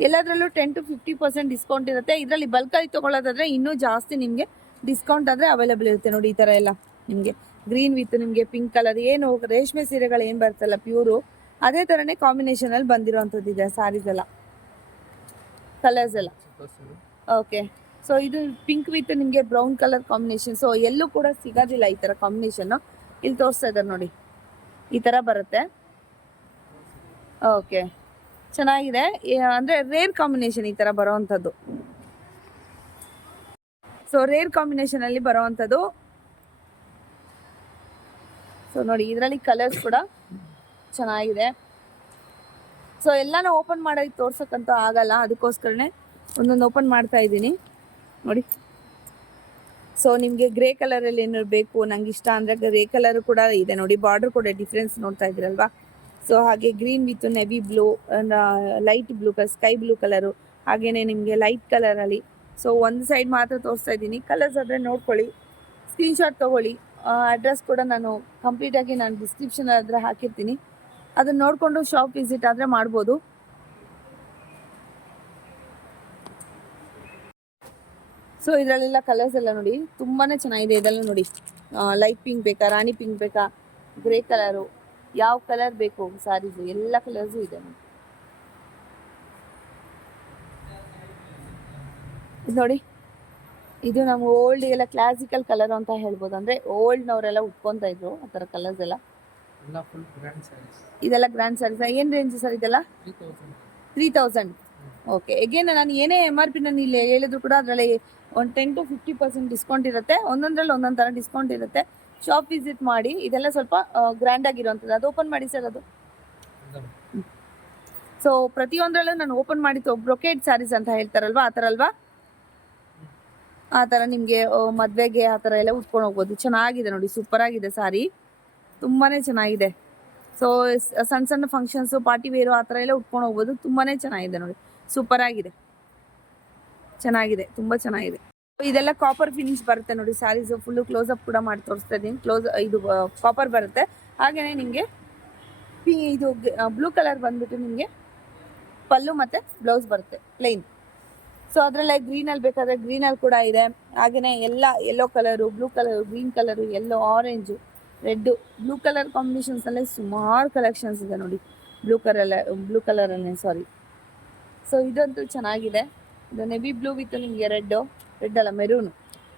ಎಲ್ಲದರಲ್ಲೂ 10 to 50% ಡಿಸ್ಕೌಂಟ್ ಇರುತ್ತೆ. ಇದರಲ್ಲಿ ಬಲ್ಕಾಗಿ ತೊಗೊಳ್ಳೋದಾದ್ರೆ ಇನ್ನೂ ಜಾಸ್ತಿ ನಿಮಗೆ ಡಿಸ್ಕೌಂಟ್ ಆದರೆ ಅವೈಲೇಬಲ್ ಇರುತ್ತೆ ನೋಡಿ. ಈ ಥರ ಎಲ್ಲ ನಿಮಗೆ ಗ್ರೀನ್ ವಿತ್ ನಿಮಗೆ ಪಿಂಕ್ ಕಲರ್, ಏನು ರೇಷ್ಮೆ ಸೀರೆಗಳು ಏನು ಬರ್ತಲ್ಲ ಪ್ಯೂರು, ಅದೇ ಥರನೇ ಕಾಂಬಿನೇಷನಲ್ಲಿ ಬಂದಿರೋವಂಥದ್ದು ಇದೆ ಸ್ಯಾರೀಸ್ ಎಲ್ಲ, ಕಲರ್ಸ್ ಎಲ್ಲ. ಓಕೆ, ಸೊ ಇದು ಪಿಂಕ್ ವಿತ್ ನಿಮಗೆ ಬ್ರೌನ್ ಕಲರ್ ಕಾಂಬಿನೇಷನ್. ಸೊ ಎಲ್ಲೂ ಕೂಡ ಸಿಗೋದಿಲ್ಲ ಈ ಥರ ಕಾಂಬಿನೇಷನ್ನು, ಇಲ್ಲಿ ತೋರಿಸ್ತಾ ಇದ್ದಾರೆ ನೋಡಿ, ಈ ಥರ ಬರುತ್ತೆ. ಓಕೆ, ಚೆನ್ನಾಗಿದೆ, ಅಂದರೆ ರೇರ್ ಕಾಂಬಿನೇಷನ್ ಈ ಥರ ಬರೋವಂಥದ್ದು. ಸೊ ರೇರ್ ಕಾಂಬಿನೇಷನಲ್ಲಿ ಬರೋವಂಥದ್ದು. ಸೊ ನೋಡಿ ಇದರಲ್ಲಿ ಕಲರ್ಸ್ ಕೂಡ ಚೆನ್ನಾಗಿದೆ. ಸೊ ಎಲ್ಲನೂ ಓಪನ್ ಮಾಡೋದು ತೋರ್ಸೋಕ್ಕಂತೂ ಆಗಲ್ಲ, ಅದಕ್ಕೋಸ್ಕರನೇ ಒಂದೊಂದು ಓಪನ್ ಮಾಡ್ತಾ ಇದ್ದೀನಿ ನೋಡಿ. ಸೊ ನಿಮಗೆ ಗ್ರೇ ಕಲರಲ್ಲಿ ಏನು ಬೇಕು ನಂಗೆ ಇಷ್ಟ ಅಂದರೆ ಗ್ರೇ ಕಲರ್ ಕೂಡ ಇದೆ ನೋಡಿ, ಬಾರ್ಡರ್ ಕೂಡ ಡಿಫ್ರೆನ್ಸ್ ನೋಡ್ತಾ ಇದ್ದೀರಲ್ವಾ. ಸೊ ಹಾಗೆ green with navy blue, light blue colour, sky blue colour, ಹಾಗೆಯೇ ನಿಮಗೆ ಲೈಟ್ ಕಲರಲ್ಲಿ. ಸೊ ಒಂದು ಸೈಡ್ ಮಾತ್ರ ತೋರಿಸ್ತಾ ಇದ್ದೀನಿ, ಕಲರ್ಸ್ ಆದರೆ ನೋಡ್ಕೊಳ್ಳಿ, ಸ್ಕ್ರೀನ್ಶಾಟ್ ತೊಗೊಳ್ಳಿ. ಅಡ್ರೆಸ್ ಕೂಡ ನಾನು ಕಂಪ್ಲೀಟಾಗಿ ನಾನು ಡಿಸ್ಕ್ರಿಪ್ಷನ್ ಆದರೆ ಹಾಕಿರ್ತೀನಿ, ಅದನ್ನು ನೋಡಿಕೊಂಡು ಶಾಪ್ ವಿಸಿಟ್ ಆದರೆ ಮಾಡ್ಬೋದು. ಸೊ ಇದರಲ್ಲೆಲ್ಲ ಕಲರ್ಸ್ ಎಲ್ಲ ನೋಡಿ ತುಂಬಾ ಚೆನ್ನಾಗಿದೆ. ಇದೆಲ್ಲ ನೋಡಿ, ಲೈಟ್ ಪಿಂಕ್ ಬೇಕಾ, ರಾಣಿ ಪಿಂಕ್ ಬೇಕಾ, ಗ್ರೇ ಕಲರು, ಯಾವ ಕಲರ್ ಬೇಕು ಸ್ಯಾರೀಸು ಎಲ್ಲ ಕಲರ್ಸು ಇದೆ ನೋಡಿ. ನೋಡಿ ಇದು ನಮ್ಮ ಓಲ್ಡ್ ಎಲ್ಲ ಕ್ಲಾಸಿಕಲ್ ಕಲರ್ ಅಂತ ಹೇಳ್ಬೋದು, ಅಂದರೆ ಓಲ್ಡ್ನವರೆಲ್ಲ ಉಟ್ಕೊತಾ ಇದ್ರು ಆ ಥರ ಕಲರ್ಸ್ ಎಲ್ಲ. ಇದೆಲ್ಲ ಗ್ರ್ಯಾಂಡ್ ಸ್ಯಾರೀಸ್. ಏನು ರೇಂಜ್ ಸರ್ ಇದೆಲ್ಲ? 3000. ಓಕೆ, ಎಗೇನ್ ನಾನು ಏನೇ MRP ನಾನು ಇಲ್ಲಿ ಹೇಳಿದ್ರು ಕೂಡ ಅದರಲ್ಲಿ ಒಂದು 10 to 50% ಡಿಸ್ಕೌಂಟ್ ಇರುತ್ತೆ. ಒಂದೊಂದ್ರಲ್ಲಿ ಒಂದೊಂದು ಥರ ಡಿಸ್ಕೌಂಟ್ ಇರುತ್ತೆ. ಶಾಪ್ ವಿಸಿಟ್ ಮಾಡಿ. ಇದೆಲ್ಲ ಸ್ವಲ್ಪ ಗ್ರ್ಯಾಂಡ್ ಆಗಿರೋವಂಥದ್ದು. ಅದು ಓಪನ್ ಮಾಡಿ ಸರ್, ಅದು. ಸೊ ಪ್ರತಿಯೊಂದರಲ್ಲೂ ನಾನು ಓಪನ್ ಮಾಡಿ ಬ್ರೊಕೇಡ್ ಸ್ಯಾರೀಸ್ ಅಂತ ಹೇಳ್ತಾರಲ್ವಾ, ಆ ಥರ ಅಲ್ವಾ, ಆ ಥರ ನಿಮಗೆ ಮದುವೆಗೆ ಆ ಥರ ಎಲ್ಲ ಉಟ್ಕೊಂಡು ಹೋಗ್ಬೋದು. ಚೆನ್ನಾಗಿದೆ ನೋಡಿ, ಸೂಪರ್ ಆಗಿದೆ ಸ್ಯಾರಿ, ತುಂಬಾ ಚೆನ್ನಾಗಿದೆ. ಸೊ ಸಣ್ಣ ಸಣ್ಣ ಫಂಕ್ಷನ್ಸು, ಪಾರ್ಟಿ ವೇರು ಆ ಥರ ಎಲ್ಲ ಉಟ್ಕೊಂಡು ಹೋಗ್ಬೋದು. ತುಂಬಾ ಚೆನ್ನಾಗಿದೆ ನೋಡಿ, ಸೂಪರ್ ಆಗಿದೆ, ಚೆನ್ನಾಗಿದೆ, ತುಂಬ ಚೆನ್ನಾಗಿದೆ. ಇದೆಲ್ಲ ಕಾಪರ್ ಫಿನಿಶ್ ಬರುತ್ತೆ ನೋಡಿ ಸ್ಯಾರೀಸು. ಫುಲ್ಲು ಕ್ಲೋಸಪ್ ಕೂಡ ಮಾಡಿ ತೋರಿಸ್ತಾ ಇದ್ದೀನಿ. ಇದು ಕಾಪರ್ ಬರುತ್ತೆ. ಹಾಗೆಯೇ ನಿಮಗೆ ಇದು ಬ್ಲೂ ಕಲರ್ ಬಂದ್ಬಿಟ್ಟು ನಿಮಗೆ ಪಲ್ಲು ಮತ್ತು ಬ್ಲೌಸ್ ಬರುತ್ತೆ ಪ್ಲೈನ್. ಸೊ ಅದರಲ್ಲೇ ಗ್ರೀನಲ್ಲಿ ಬೇಕಾದರೆ ಗ್ರೀನಲ್ಲಿ ಕೂಡ ಇದೆ. ಹಾಗೆಯೇ ಎಲ್ಲ yellow colour, blue colour, green colour, yellow, orange, red, blue colour ಕಾಂಬಿನೇಷನ್ಸಲ್ಲೇ ಸುಮಾರು ಕಲೆಕ್ಷನ್ಸ್ ಇದೆ ನೋಡಿ. ಬ್ಲೂ ಕಲರಲ್ಲೇ ಸಾರಿ. ಸೊ ಇದಂತೂ ಚೆನ್ನಾಗಿದೆ. ಇದು ನೆವಿ ಬ್ಲೂ ವಿತ್ ನಿಮಗೆ ರೆಡ್ ಅಲ್ಲ ಮೆರೂನು,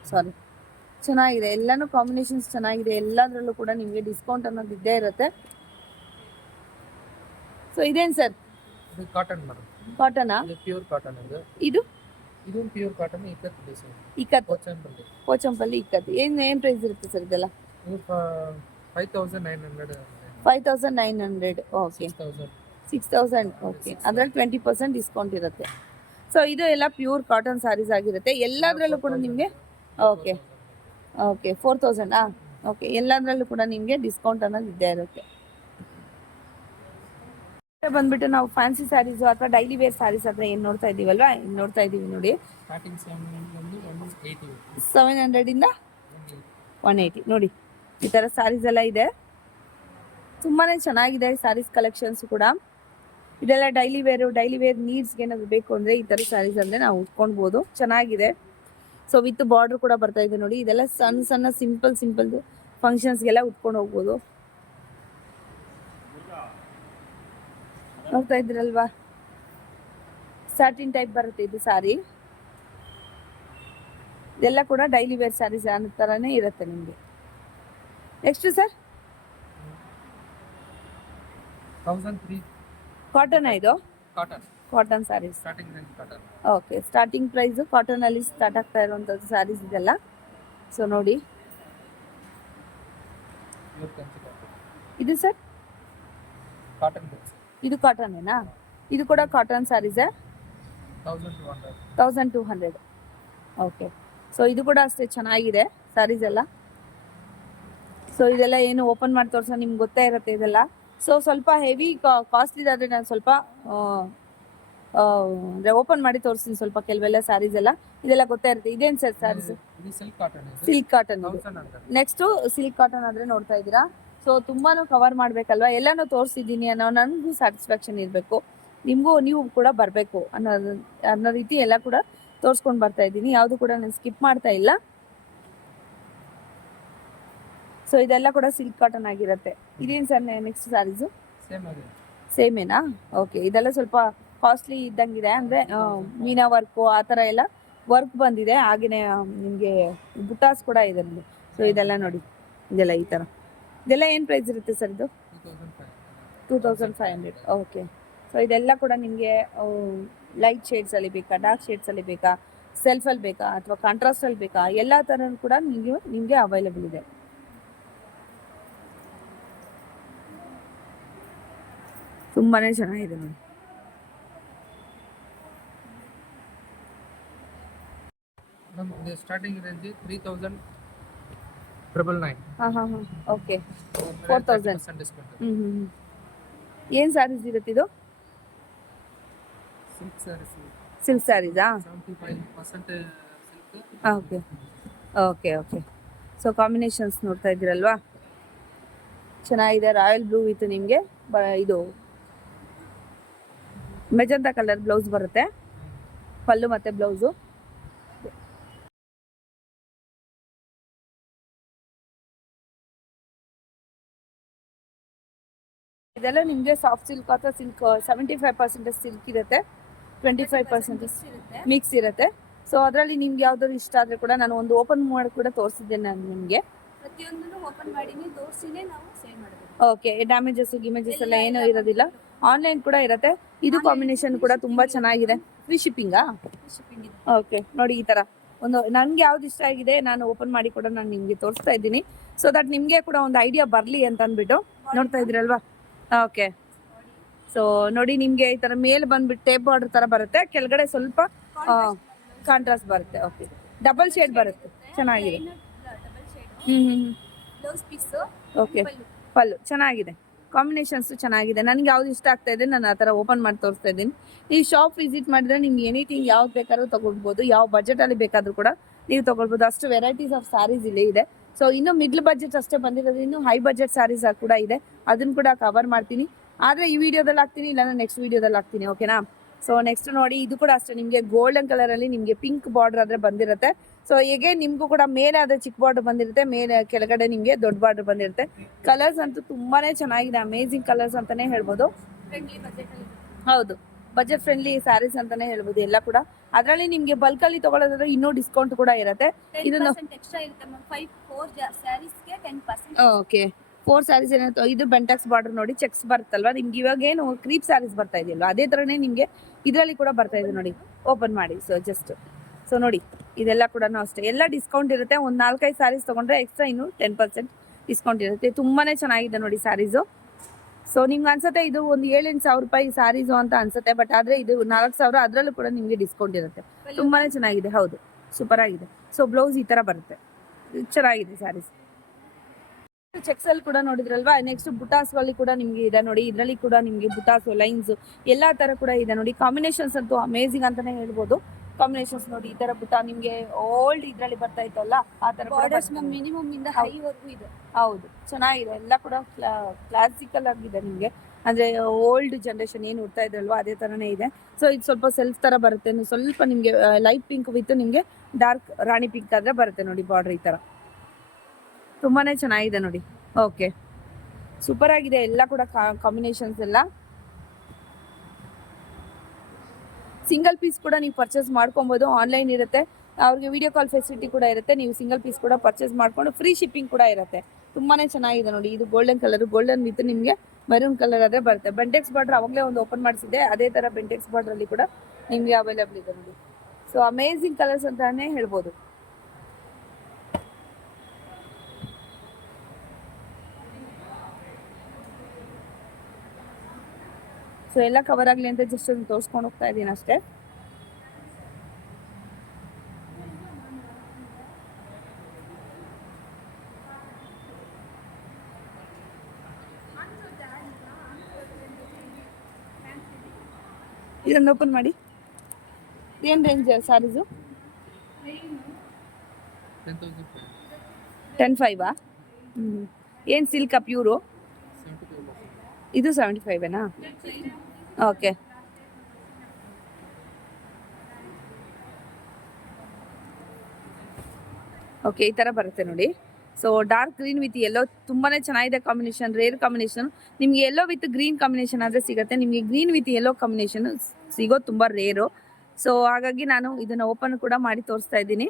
ಸಾರಿ, ಚೆನ್ನಾಗಿದೆ. ಎಲ್ಲನೂ ಕಾಂಬಿನೇಷನ್ಸ್ ಚೆನ್ನಾಗಿದೆ. ಎಲ್ಲದರಲ್ಲೂ ಕೂಡ ನಿಮಗೆ ಡಿಸ್ಕೌಂಟ್ ಅನ್ನೋದು ಇದ್ದೇ ಇರುತ್ತೆ. ಸೊ ಇದೇನು ಸರ್? Cotton madam. ಕಾಟನಾ? ಪ್ಯೂರ್ ಕಾಟನ್ ಇದು ಇದು ಪ್ಯೂರ್ ಕಾಟನ್. ಇಕ್ಕತ್ತು, ಪೋಚಂಪಲ್ಲಿ ಇಕ್ಕತ್ತು. ಏನು ಪ್ರೈಸ್ ಇರುತ್ತೆ ಸರ್ ಇದೆಲ್ಲ? 5900. 5900. ಓಕೆ, 6000 ಓಕೆ, ಅದರಲ್ಲಿ 20% ಡಿಸ್ಕೌಂಟ್ ಇರುತ್ತೆ. ಸೊ ಇದು ಎಲ್ಲ ಪ್ಯೂರ್ ಕಾಟನ್ ಸ್ಯಾರೀಸ್ ಆಗಿರುತ್ತೆ. ಎಲ್ಲದರಲ್ಲೂ ಕೂಡ ನಿಮಗೆ ಓಕೆ ಓಕೆ 4000 ಓಕೆ, ಎಲ್ಲದರಲ್ಲೂ ಕೂಡ ನಿಮಗೆ ಡಿಸ್ಕೌಂಟ್ ಅನ್ನೋದು ಇದ್ದೇ ಇರುತ್ತೆ. ಬಂದ್ಬಿಟ್ಟು ನಾವು ಫ್ಯಾನ್ಸಿ ಸ್ಯಾರೀಸು ಅಥವಾ ಡೈಲಿ ವೇರ್ ಸ್ಯಾರೀಸ್ ಹತ್ರ ಏನು ನೋಡ್ತಾ ಇದ್ದೀವಲ್ವಾ, ಇಲ್ಲಿ ನೋಡ್ತಾ ಇದ್ದೀವಿ ನೋಡಿ. ಸ್ಟಾರ್ಟಿಂಗ್ 700 700 ಇಂದ 180 ನೋಡಿ, ಈ ಥರ ಸ್ಯಾರೀಸ್ ಎಲ್ಲ ಇದೆ. ತುಂಬಾ ಚೆನ್ನಾಗಿದೆ ಸ್ಯಾರೀಸ್ ಕಲೆಕ್ಷನ್ಸ್ ಕೂಡ. ಇದೆಲ್ಲ ಡೈಲಿ ವೇರ್ ನೀಡ್ಸ್ಗೆ ಏನಾದ್ರು ಬೇಕು ಅಂದರೆ ಈ ಥರ ಸ್ಯಾರೀಸ್ ಅಂದರೆ ನಾವು ಉಟ್ಕೊಳ್ಬೋದು, ಚೆನ್ನಾಗಿದೆ. ಸೊ ವಿತ್ ಬಾರ್ಡರ್ ಕೂಡ ಬರ್ತಾ ಇದೆ ನೋಡಿ. ಇದೆಲ್ಲ ಸಣ್ಣ ಸಣ್ಣ ಸಿಂಪಲ್ ಫಂಕ್ಷನ್ಸ್ಗೆಲ್ಲ ಉಟ್ಕೊಂಡು ಹೋಗ್ಬೋದು. ನೋಡ್ತಾ ಇದ್ರಲ್ವಾ, ಸ್ಯಾಟಿನ್ ಟೈಪ್ ಬರುತ್ತೆ ಇದು ಸಾರಿ. ಇದೆಲ್ಲ ಕೂಡ ಡೈಲಿ ವೇರ್ ಸ್ಯಾರೀಸ್ ಅನ್ನೋ ಥರನೇ ಇರುತ್ತೆ ನಿಮಗೆ. ನೆಕ್ಸ್ಟ್ ಸರ್ 1003 ಕಾಟನ್ ಇದು, cotton sarees. Starting range cotton. Okay, starting price ಕಾಟನಲ್ಲಿ ಸ್ಟಾರ್ಟ್ ಆಗ್ತಾ ಇರುವಂಥದ್ದು ಸ್ಯಾರೀಸ್ ಇದೆಲ್ಲ. ಸೊ ನೋಡಿ ಇದು ಸರ್ ಕಾಟನ್ ಇದು ಕಾಟನ್ನೇನಾ? ಇದು ಕೂಡ ಕಾಟನ್ ಸ್ಯಾರೀಸೇ 1200. ಓಕೆ, ಸೊ ಇದು ಕೂಡ ಅಷ್ಟೇ ಚೆನ್ನಾಗಿದೆ ಸ್ಯಾರೀಸ್ ಎಲ್ಲ. ಸೊ ಇದೆಲ್ಲ ಏನು ಓಪನ್ ಮಾಡಿ ತೋರಿಸೋ ನಿಮ್ಗೆ ಗೊತ್ತೇ ಇರುತ್ತೆ ಇದೆಲ್ಲ. ಸೊ ಸ್ವಲ್ಪ ಹೆವಿ ಕಾಸ್ಟ್ಲಿದಾದರೆ ನಾನು ಸ್ವಲ್ಪ ಓಪನ್ ಮಾಡಿ ತೋರಿಸ್ತೀನಿ ಸ್ವಲ್ಪ ಕೆಲವೆಲ್ಲ ಸ್ಯಾರೀಸ್ ಎಲ್ಲ. ಇದೆಲ್ಲ ಗೊತ್ತೇ ಇರುತ್ತೆ. ಇದೇನು sir saris? Silk cotton. Next silk cotton ಆದರೆ ನೋಡ್ತಾ ಇದ್ದೀರಾ. ಸೊ ತುಂಬಾ ಕವರ್ ಮಾಡಬೇಕಲ್ವಾ, ಎಲ್ಲನೂ ತೋರಿಸಿದ್ದೀನಿ ನನಗೂ ಸ್ಯಾಟಿಸ್ಫ್ಯಾಕ್ಷನ್ ಇರಬೇಕು, ನೀವು ಕೂಡ ಬರಬೇಕು ಅನ್ನೋ ರೀತಿ ಎಲ್ಲ ಕೂಡ ತೋರಿಸ್ಕೊಂಡು ಬರ್ತಾ ಇದ್ದೀನಿ. ಯಾವುದು ಕೂಡ ನಾನು ಸ್ಕಿಪ್ ಮಾಡ್ತಾ ಇಲ್ಲ. ಸೊ ಇದೆಲ್ಲ ಕೂಡ ಸಿಲ್ಕ್ ಕಾಟನ್ ಆಗಿರುತ್ತೆ. ಇದೇನು ಸರ್ ನೆಕ್ಸ್ಟ್ ಸ್ಯಾರೀಸು? ಸೇಮೇನಾ? ಓಕೆ, ಇದೆಲ್ಲ ಸ್ವಲ್ಪ ಕಾಸ್ಟ್ಲಿ ಇದ್ದಂಗಿದೆ, ಅಂದರೆ ಮೀನಾ ವರ್ಕು ಆ ಥರ ಎಲ್ಲ ವರ್ಕ್ ಬಂದಿದೆ. ಹಾಗೆಯೇ ನಿಮಗೆ ಬುಟಾಸ್ ಕೂಡ ಇದೆ ನೋಡಿ. ಸೊ ಇದೆಲ್ಲ ನೋಡಿ, ಇದೆಲ್ಲ ಈ ಥರ. ಇದೆಲ್ಲ ಏನು ಪ್ರೈಸ್ ಇರುತ್ತೆ ಸರ್ ಇದು? 2500. ಓಕೆ, ಸೊ ಇದೆಲ್ಲ ಕೂಡ ನಿಮಗೆ ಲೈಟ್ ಶೇಡ್ಸಲ್ಲಿ ಬೇಕಾ, ಡಾರ್ಕ್ ಶೇಡ್ಸಲ್ಲಿ ಬೇಕಾ, ಸೆಲ್ಫಲ್ಲಿ ಬೇಕಾ ಅಥವಾ ಕಾಂಟ್ರಾಸ್ಟಲ್ಲಿ ಬೇಕಾ, ಎಲ್ಲ ಥರ ಕೂಡ ನಿಮಗೆ ಅವೈಲೇಬಲ್ ಇದೆ. ತುಂಬಾ ಚೆನ್ನಾಗಿದೆ ನೋಡಿ. ನಮ್ದು ಸ್ಟಾರ್ಟಿಂಗ್ ರೇಂಜ್ 3999. Okay, 4000 discount. ಏನು ಸ್ಯಾರೀಸ್ ಇರುತ್ತೆ ಇದು? ಸಿಲ್ಕ್ ಸ್ಯಾರೀಸಾ? 75% silk. Okay okay okay. So combinations ನೋಡ್ತಾ ಇದ್ದೀರಲ್ವಾ, ಚೆನ್ನಾಗಿದೆ. ರಾಯಲ್ ಬ್ಲೂ ವಿತ್ ನಿಮಗೆ ಇದು ಮೆಜಂತಾ ಕಲರ್ ಬ್ಲೌಸ್ ಬರುತ್ತೆ, ಪಲ್ಲು ಮತ್ತು ಬ್ಲೌಸು. ಇದೆಲ್ಲ ನಿಮಗೆ ಸಾಫ್ಟ್ ಸಿಲ್ಕ್ ಅಥವಾ ಸಿಲ್ಕ್ 75% ಸಿಲ್ಕ್ ಇರುತ್ತೆ, 25% ಮಿಕ್ಸ್ ಇರುತ್ತೆ. ಸೊ ಅದರಲ್ಲಿ ನಿಮ್ಗೆ ಯಾವ್ದಾದ್ರು ಇಷ್ಟ ಆದರೆ ಕೂಡ ನಾನು ಒಂದು ಓಪನ್ ಮಾಡಿ ಕೂಡ ತೋರಿಸಿದ್ದೇನೆ ನಾನು ನಿಮಗೆ. ಪ್ರತಿಯೊಂದನ್ನು ಓಪನ್ ಮಾಡಿನೇ ತೋರಿಸಿನೇ ನಾವು ಸೇಲ್ ಮಾಡಬೇಕು. ಓಕೆ, ಡ್ಯಾಮೇಜಸ್ ಗಿಮೇಜಸ್ ಎಲ್ಲ ಏನೂ ಇರೋದಿಲ್ಲ. ಆನ್ಲೈನ್ ಕೂಡ ಇರುತ್ತೆ. ಇದು ಕಾಂಬಿನೇಷನ್ ಕೂಡ ತುಂಬಾ ಚೆನ್ನಾಗಿದೆ. ಫ್ರೀ ಶಿಪ್ಪಿಂಗಾ? ಶಿಪ್ಪಿಂಗ್ ಇದೆ. ಓಕೆ, ನೋಡಿ ಈ ಥರ ಒಂದು ನನಗೆ ಯಾವ್ದು ಇಷ್ಟ ಆಗಿದೆ ನಾನು ಓಪನ್ ಮಾಡಿ ಕೂಡ ನಾನು ನಿಮಗೆ ತೋರಿಸ್ತಾ ಇದ್ದೀನಿ. ಸೊ ದಟ್ ನಿಮಗೆ ಕೂಡ ಒಂದು ಐಡಿಯಾ ಬರಲಿ ಅಂತ ಅಂದ್ಬಿಟ್ಟು. ನೋಡ್ತಾ ಇದ್ದೀರಲ್ವಾ? ಓಕೆ, ಸೊ ನೋಡಿ ನಿಮಗೆ ಈ ಥರ ಮೇಲೆ ಬಂದ್ಬಿಟ್ಟು ಟೇಪ್ ಬಾರ್ಡರ್ ಥರ ಬರುತ್ತೆ, ಕೆಳಗಡೆ ಸ್ವಲ್ಪ ಕಾಂಟ್ರಾಸ್ಟ್ ಬರುತ್ತೆ. ಓಕೆ, ಡಬಲ್ ಶೇಡ್ ಬರುತ್ತೆ, ಚೆನ್ನಾಗಿದೆ. Blouse piece. ಓಕೆ, ಪಲ್ಲು ಚೆನ್ನಾಗಿದೆ, ಕಾಂಬಿನೇಷನ್ಸು ಚೆನ್ನಾಗಿದೆ. ನನಗೆ ಯಾವ್ದು ಇಷ್ಟ ಆಗ್ತಾ ಇದೆ ನಾನು ಆ ಥರ ಓಪನ್ ಮಾಡಿ ತೋರಿಸ್ತಾ ಇದ್ದೀನಿ. ನೀವು ಶಾಪ್ ವಿಸಿಟ್ ಮಾಡಿದ್ರೆ ನಿಮ್ಗೆ ಎನಿಥಿಂಗ್ ಯಾವ್ದು ಬೇಕಾದ್ರೂ ತೊಗೊಳ್ಬೋದು, ಯಾವ ಬಜೆಟಲ್ಲಿ ಬೇಕಾದರೂ ಕೂಡ ನೀವು ತೊಗೊಳ್ಬೋದು. ಅಷ್ಟು ವೆರೈಟೀಸ್ ಆಫ್ ಸ್ಯಾರೀಸ್ ಇಲ್ಲೇ ಇದೆ. ಸೊ ಇನ್ನು ಮಿಡ್ಲ್ ಬಜೆಟ್ ಅಷ್ಟೇ ಬಂದಿರೋದು, ಇನ್ನು ಹೈ ಬಜೆಟ್ ಸ್ಯಾರೀಸ್ ಕೂಡ ಇದೆ, ಅದನ್ನು ಕೂಡ ಕವರ್ ಮಾಡ್ತೀನಿ. ಆದರೆ ಈ ವಿಡಿಯೋದಲ್ಲಿ ಹಾಕ್ತೀನಿ, ಇಲ್ಲ ನೆಕ್ಸ್ಟ್ ವಿಡಿಯೋದಲ್ಲಿ ಹಾಕ್ತೀನಿ. ಓಕೆನಾ? ಸೊ ನೆಕ್ಸ್ಟ್ ನೋಡಿ, ಇದು ಕೂಡ ಅಷ್ಟೇ ನಿಮಗೆ ಗೋಲ್ಡನ್ ಕಲರಲ್ಲಿ ನಿಮಗೆ ಪಿಂಕ್ ಬಾರ್ಡರ್ ಆದರೆ ಬಂದಿರುತ್ತೆ. ಸೊ ಹೇಗೆ ನಿಮಗೂ ಕೂಡ ಮೇಲೆ ಆದರೆ ಚಿಕ್ಕ ಬಾರ್ಡರ್ ಬಂದಿರುತ್ತೆ, ಮೇಲೆ ಕೆಳಗಡೆ ನಿಮಗೆ ದೊಡ್ಡ ಬಾರ್ಡರ್ ಬಂದಿರುತ್ತೆ. ಕಲರ್ಸ್ ಅಂತೂ ತುಂಬಾ ಚೆನ್ನಾಗಿದೆ, ಅಮೇಝಿಂಗ್ ಕಲರ್ಸ್ ಅಂತಲೇ ಹೇಳ್ಬೋದು. ಹೌದು, ಬಜೆಟ್ ಫ್ರೆಂಡ್ಲಿ ಸ್ಯಾರೀಸ್ ಅಂತಾನೆ ಹೇಳ್ಬೋದು ಎಲ್ಲ ಕೂಡ. ಅದರಲ್ಲಿ ನಿಮಗೆ ಬಲ್ಕಲ್ಲಿ ತೊಗೊಳ್ಳೋದಾದ್ರೆ ಇನ್ನೂ ಡಿಸ್ಕೌಂಟ್ ಕೂಡ ಇರುತ್ತೆ. ಇದನ್ನು ಎಕ್ಸ್ಟ್ರಾ ಇರುತ್ತೆ ಮ್ಯಾಮ್. 4 ಸ್ಯಾರೀಸ್ಗೆ 10%. ಓಕೆ, 4 ಸ್ಯಾರೀಸ್ ಏನಾಯ್ತು, ಇದು ಬೆಂಟಕ್ಸ್ ಬಾರ್ಡರ್ ನೋಡಿ, ಚೆಕ್ಸ್ ಬರುತ್ತಲ್ವಾ ನಿಮ್ಗೆ. ಇವಾಗ ಏನು ಕ್ರೀಪ್ ಸ್ಯಾರೀಸ್ ಬರ್ತಾ ಇದೆಯಲ್ವಾ, ಅದೇ ಥರನೇ ನಿಮಗೆ ಇದರಲ್ಲಿ ಕೂಡ ಬರ್ತಾ ಇದೆ ನೋಡಿ. ಓಪನ್ ಮಾಡಿ. ಸೊ ನೋಡಿ, ಇದೆಲ್ಲ ಕೂಡ ಅಷ್ಟೇ ಎಲ್ಲ ಡಿಸ್ಕೌಂಟ್ ಇರುತ್ತೆ. ಒಂದು 4-5 ಸ್ಯಾರೀಸ್ ತೊಗೊಂಡ್ರೆ ಎಕ್ಸ್ಟ್ರಾ ಇನ್ನೂ 10% ಡಿಸ್ಕೌಂಟ್ ಇರುತ್ತೆ. ತುಂಬಾ ಚೆನ್ನಾಗಿದೆ ನೋಡಿ ಸ್ಯಾರೀಸು. ಸೊ ನಿಮ್ಗೆ ಅನ್ಸುತ್ತೆ ಇದು ಒಂದು 7-8 ಸಾವಿರ ರೂಪಾಯಿ ಸ್ಯಾರೀಸು ಅಂತ ಅನ್ಸುತ್ತೆ, ಬಟ್ ಆದರೆ ಇದು 4,000, ಅದರಲ್ಲೂ ಕೂಡ ನಿಮಗೆ ಡಿಸ್ಕೌಂಟ್ ಇರುತ್ತೆ. ತುಂಬಾ ಚೆನ್ನಾಗಿದೆ, ಹೌದು ಸೂಪರ್ ಆಗಿದೆ. ಸೊ ಬ್ಲೌಸ್ ಈ ಥರ ಬರುತ್ತೆ, ಚೆನ್ನಾಗಿದೆ ಸ್ಯಾರೀಸ್. ಚೆಕ್ಸ್ ಅಲ್ಲಿ ಕೂಡ ನೋಡಿದ್ರಲ್ವಾ. ನೆಕ್ಸ್ಟ್ ಬುಟಾಸ್ಗಳಲ್ಲಿ ಕೂಡ ನಿಮಗೆ ಇದೆ ನೋಡಿ, ಇದರಲ್ಲಿ ಕೂಡ ನಿಮಗೆ ಬುಟಾಸ್ ಲೈನ್ಸ್ ಎಲ್ಲ ತರ ಕೂಡ ಇದೆ ನೋಡಿ. ಕಾಂಬಿನೇಷನ್ಸ್ ಅಂತೂ ಅಮೇಸಿಂಗ್ ಅಂತಾನೆ ಹೇಳ್ಬೋದು. ಕಾಂಬಿನೇಷನ್ಸ್ ನೋಡಿ, ಈ ತರ ಬುಟಾ ನಿಮಗೆ ಓಲ್ಡ್ ಇದ್ರಲ್ಲಿ ಬರ್ತಾ ಇತ್ತಲ್ಲ ಆ ತರ ಬಾರ್ಡರ್ಸ್ ಮಿನಿಮಮ್ ಇಂದ ಹೈ ವರೆಗೂ ಇದೆ. ಹೌದು ಚೆನ್ನಾಗಿದೆ, ಎಲ್ಲ ಕೂಡ ಕ್ಲಾಸಿಕಲ್ ಆಗಿದೆ ನಿಮಗೆ. ಅಂದ್ರೆ ಓಲ್ಡ್ ಜನರೇಷನ್ ಏನು ಉಡ್ತಾ ಇದ್ರಲ್ವಾ ಅದೇ ತರನೇ ಇದೆ. ಸೊ ಇದು ಸ್ವಲ್ಪ ಸೆಲ್ಫ್ ತರ ಬರುತ್ತೆ, ಸ್ವಲ್ಪ ನಿಮಗೆ ಲೈಟ್ ಪಿಂಕ್ ವಿತ್ ನಿಮಗೆ ಡಾರ್ಕ್ ರಾಣಿ ಪಿಂಕ್ ಆದ್ರೆ ಬರುತ್ತೆ ನೋಡಿ ಬಾರ್ಡರ್ ಈ ತರ. ತುಂಬಾನೇ ಚೆನ್ನಾಗಿದೆ ನೋಡಿ. ಓಕೆ ಸೂಪರ್ ಆಗಿದೆ, ಎಲ್ಲ ಕೂಡ ಕಾಂಬಿನೇಷನ್ಸ್ ಎಲ್ಲ. ಸಿಂಗಲ್ ಪೀಸ್ ಕೂಡ ನೀವು ಪರ್ಚೇಸ್ ಮಾಡ್ಕೊಬೋದು, ಆನ್ಲೈನ್ ಇರುತ್ತೆ, ಅವ್ರಿಗೆ ವಿಡಿಯೋ ಕಾಲ್ ಫೆಸಿಲಿಟಿ ಕೂಡ ಇರುತ್ತೆ. ನೀವು ಸಿಂಗಲ್ ಪೀಸ್ ಕೂಡ ಪರ್ಚೇಸ್ ಮಾಡ್ಕೊಂಡು ಫ್ರೀ ಶಿಪ್ಪಿಂಗ್ ಕೂಡ ಇರುತ್ತೆ. ತುಂಬಾನೇ ಚೆನ್ನಾಗಿದೆ ನೋಡಿ. ಇದು ಗೋಲ್ಡನ್ ಕಲರ್, ಗೋಲ್ಡನ್ ವಿತ್ ನಿಮಗೆ ಮೆರೂನ್ ಕಲರ್ ಅದೇ ಬರುತ್ತೆ. ಬೆಂಟೆಕ್ಸ್ ಬಾರ್ಡರ್ ಅವಾಗಲೇ ಒಂದು ಓಪನ್ ಮಾಡಿಸಿದೆ, ಅದೇ ತರ ಬೆಂಟೆಕ್ಸ್ ಬಾರ್ಡರ್ ಅಲ್ಲಿ ಕೂಡ ನಿಮಗೆ ಅವೈಲೇಬಲ್ ಇದೆ ನೋಡಿ. ಸೊ ಅಮೇಸಿಂಗ್ ಕಲರ್ಸ್ ಅಂತಾನೆ ಹೇಳ್ಬೋದು. ಸೊ ಎಲ್ಲ ಕವರ್ ಆಗಲಿ ಅಂತ ಜಸ್ಟ್ ಒಂದು ತೋರಿಸ್ಕೊಂಡು ಹೋಗ್ತಾ ಇದ್ದೀನಿ ಅಷ್ಟೇ. ಇದನ್ನು ಓಪನ್ ಮಾಡಿ. ಏನು ರೇಂಜ್ ಸ್ಯಾರೀಸು? 10,500 ಏನು ಸಿಲ್ಕಾ ಪ್ಯೂರು? ಇದು 75 ಓಕೆ. ಓಕೆ ಈ ಥರ ಬರುತ್ತೆ ನೋಡಿ. So dark green with yellow ತುಂಬಾ ಚೆನ್ನಾಗಿದೆ ಕಾಂಬಿನೇಷನ್, ರೇರ್ ಕಾಂಬಿನೇಷನ್. ನಿಮಗೆ ಯೆಲ್ಲೋ ವಿತ್ ಗ್ರೀನ್ ಕಾಂಬಿನೇಷನ್ ಆದರೆ ಸಿಗುತ್ತೆ, ನಿಮಗೆ ಗ್ರೀನ್ ವಿತ್ ಯೆಲ್ಲೋ ಕಾಂಬಿನೇಷನ್ ಸಿಗೋದು ತುಂಬ ರೇರು. ಸೊ ಹಾಗಾಗಿ ನಾನು ಇದನ್ನು ಓಪನ್ ಕೂಡ ಮಾಡಿ ತೋರಿಸ್ತಾ ಇದ್ದೀನಿ.